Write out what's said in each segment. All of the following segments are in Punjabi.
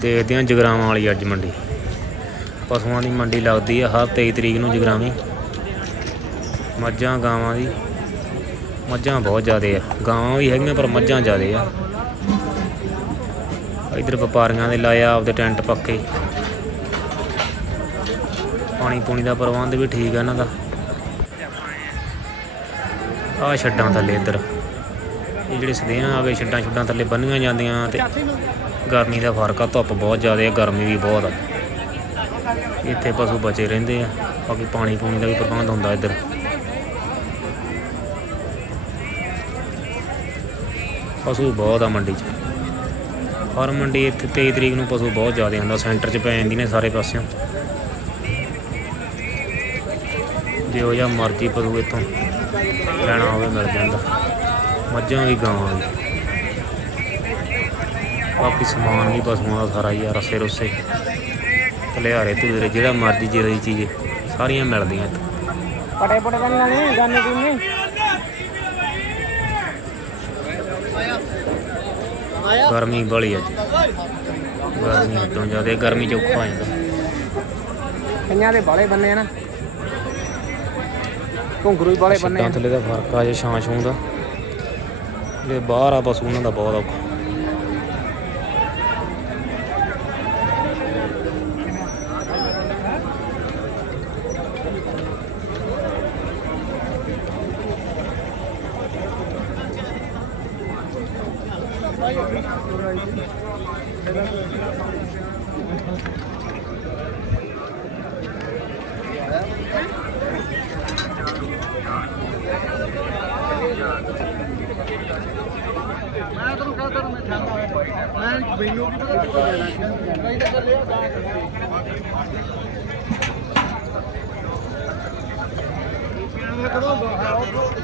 ਦੇਖਦੇ ਹਾਂ ਜਗਰਾਵਾਂ ਵਾਲੀ ਅੱਜ ਮੰਡੀ। ਪਸ਼ੂਆਂ ਦੀ ਮੰਡੀ ਲੱਗਦੀ ਆ, ਹਰ 23 ਤਰੀਕ ਨੂੰ ਜਗਰਾਵੀਂ। ਮੱਝਾਂ, ਗਾਵਾਂ ਦੀ। ਮੱਝਾਂ ਬਹੁਤ ਜ਼ਿਆਦੇ ਆ। ਗਾਵਾਂ ਵੀ ਹੈਗੀਆਂ, ਪਰ ਮੱਝਾਂ ਜ਼ਿਆਦੇ ਆ। ਇਧਰ ਵਪਾਰੀਆਂ ਦੇ ਲਾਇਆ ਆਪਦੇ ਟੈਂਟ ਪੱਕੇ। ਪਾਣੀ ਪੂਣੀ ਦਾ ਪ੍ਰਬੰਧ ਵੀ ਠੀਕ ਆ ਇਹਨਾਂ ਦਾ। ਆ ਛੱਡਾਂ ਥੱਲੇ ਇੱਧਰ। ਇਹ ਜਿਹੜੇ ਸਦਿਆਂ ਆ ਗਏ ਛੱਡਾਂ ਛੱਡਾਂ ਥੱਲੇ ਬੰਨੀਆਂ ਜਾਂਦੀਆਂ ਤੇ ਗਰਮੀ ਦਾ ਫ਼ਰਕ ਆ, ਧੁੱਪ ਬਹੁਤ ਜ਼ਿਆਦਾ ਆ, ਗਰਮੀ ਵੀ ਬਹੁਤ ਆ। ਇੱਥੇ ਪਸ਼ੂ ਬਚੇ ਰਹਿੰਦੇ ਆ, ਬਾਕੀ ਪਾਣੀ ਪੂਣੀ ਦਾ ਵੀ ਪ੍ਰਬੰਧ ਹੁੰਦਾ ਇੱਧਰ। ਪਸ਼ੂ ਬਹੁਤ ਆ ਮੰਡੀ 'ਚ। ਹਰ ਮੰਡੀ ਇੱਥੇ 23 ਤਰੀਕ ਨੂੰ ਪਸ਼ੂ ਬਹੁਤ ਜ਼ਿਆਦਾ ਹੁੰਦਾ ਸੈਂਟਰ 'ਚ ਪੈ ਜਾਂਦੀ ਨੇ ਸਾਰੇ ਪਾਸਿਓਂ। ਜਿਹੋ ਜਿਹਾ ਮਰਜ਼ੀ ਪਸ਼ੂ ਇੱਥੋਂ ਲੈਣਾ ਹੋਵੇ, ਮਿਲ ਜਾਂਦਾ। ਮੱਝਾਂ ਵੀ ਗਾਵਾਂ ਵੀ। ਬਾਕੀ ਸਮਾਨ ਵੀ ਪਸ਼ੂਆਂ ਦਾ ਸਾਰਾ ਹੀ ਆ ਰਸੇ ਰੁੱਸੇ। ਤਲਿਆਰੇ ਧੁਰੇ ਜਿਹੜਾ ਮਰਜ਼ੀ ਜਿਹੋ ਜਿਹੀ ਚੀਜ਼ ਸਾਰੀਆਂ ਮਿਲਦੀਆਂ ਇੱਥੇ। ਪਟੇ ਪਟੇ ਕਰਨ ਲੈਣੇ ਗਾਨੇ ਗੁੰਨੇ ਗਰਮੀ ਬੜੀ ਅੱਜ। ਗਰਮੀ ਹੱਦੋਂ ਜ਼ਿਆਦਾ ਗਰਮੀ ਚ ਔਖਾ ਹੋ ਜਾਂਦਾ। ਕਈਆਂ ਦੇ ਬਾਲੇ ਬੰਨੇ ਆ ਨਾ। ਘੁੰਗਰੂ ਹੀ ਬਾਲੇ ਬੰਨੇ ਆ। ਥੱਲੇ ਦਾ ਫ਼ਰਕ ਆ ਜੇ ਛਾਂ ਛੂੰ ਦਾ। ਜੇ ਬਾਹਰ ਆ ਪਸ਼ੂ ਉਹਨਾਂ ਦਾ ਬਹੁਤ ਔਖਾ। ਮੈਂ ਤੈਨੂੰ ਕਹਦਾ ਮੈਂ ਠੰਡਾ ਮੈਂ ਮੈਨੂੰ ਕੀ ਪਤਾ ਕਿੱਥੇ ਜਾਣਾ ਕਈ ਤਾਂ ਕਰ ਲਿਆ ਮੈਂ ਕਦੋਂ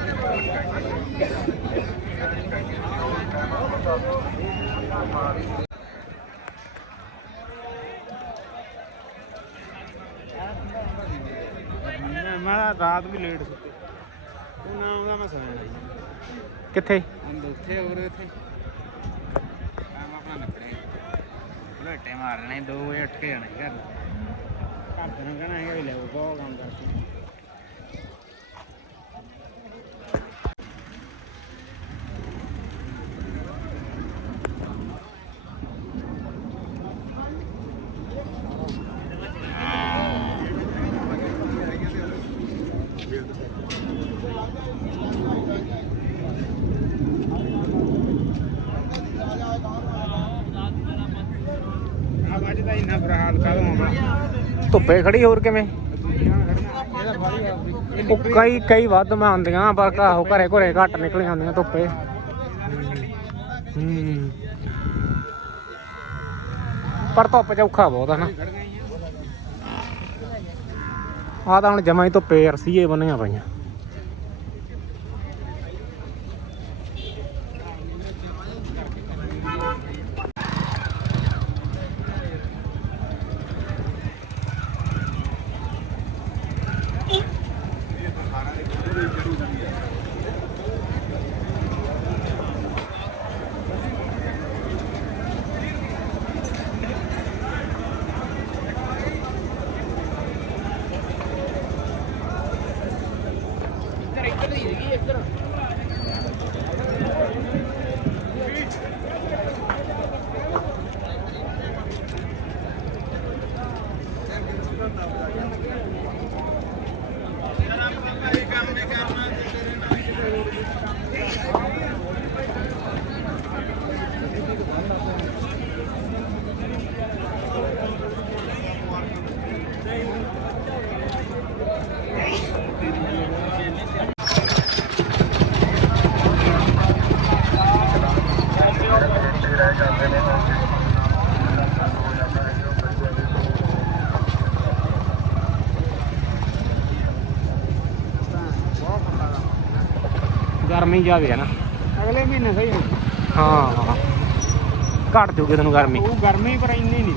ਮੈਂ ਰਾਤ ਵੀ ਲੇਟ ਸੁੱਤੇ। ਉਹ ਨਾ ਉਹਦਾ ਮੈਂ ਸੁਣਿਆ ਕਿੱਥੇ? ਉੱਥੇ ਹੋਰ ਇੱਥੇ। ਕੰਮ ਆਪਣਾ ਨਿਕਲੇ ਬਲੇਟੇ ਮਾਰਨੇ 2 ਵਜੇ ਉੱਠ ਕੇ ਜਾਣਾ ਘਰ ਘਰ ਦੇ ਨੂੰ ਕਹਿਣਾ ਹੈਗਾ ਵੀ ਲੈ ਬਹੁਤ ਕੰਮ ਕਰਦੇ ਆ ਅੱਜ ਤਾਂ ਇੰਨਾ ਬੁਰਾ ਹਾਲ ਕਦੋਂ ਆਉਣਾ ਧੁੱਪੇ ਖੜੀ ਹੋਰ ਕਿਵੇਂ? ਉਹ ਕਈ ਕਈ ਵੱਧ ਮੈਂ ਆਉਂਦੀਆਂ, ਪਰ ਘਾਹੋ ਘਰੇ ਘਰੇ ਘੱਟ ਨਿਕਲ ਆਉਂਦੀਆਂ ਧੁੱਪੇ। ਹੂੰ। ਪਰ ਧੁੱਪ ਚ ਔਖਾ ਬਹੁਤ ਹਨਾ ਨਾ। ਆ ਤਾਂ ਹੁਣ ਜਮਾ ਹੀ ਧੁੱਪੇ ਅਰਸੀਏ ਬੰਨੀਆਂ ਪਈਆਂ। ਇੱਧਰ ਇੱਧਰ ਦੀ ਹੈਗੀ ਇੱਧਰ ਗਰਮੀ ਆ ਨਾ। ਅਗਲੇ ਮਹੀਨੇ ਸਹੀ ਹਾਂ ਘਟ ਜੂਗੀ ਤੈਨੂੰ ਗਰਮੀ। ਉਹ ਗਰਮੀ ਪਰ ਇੰਨੀ ਨਹੀਂ।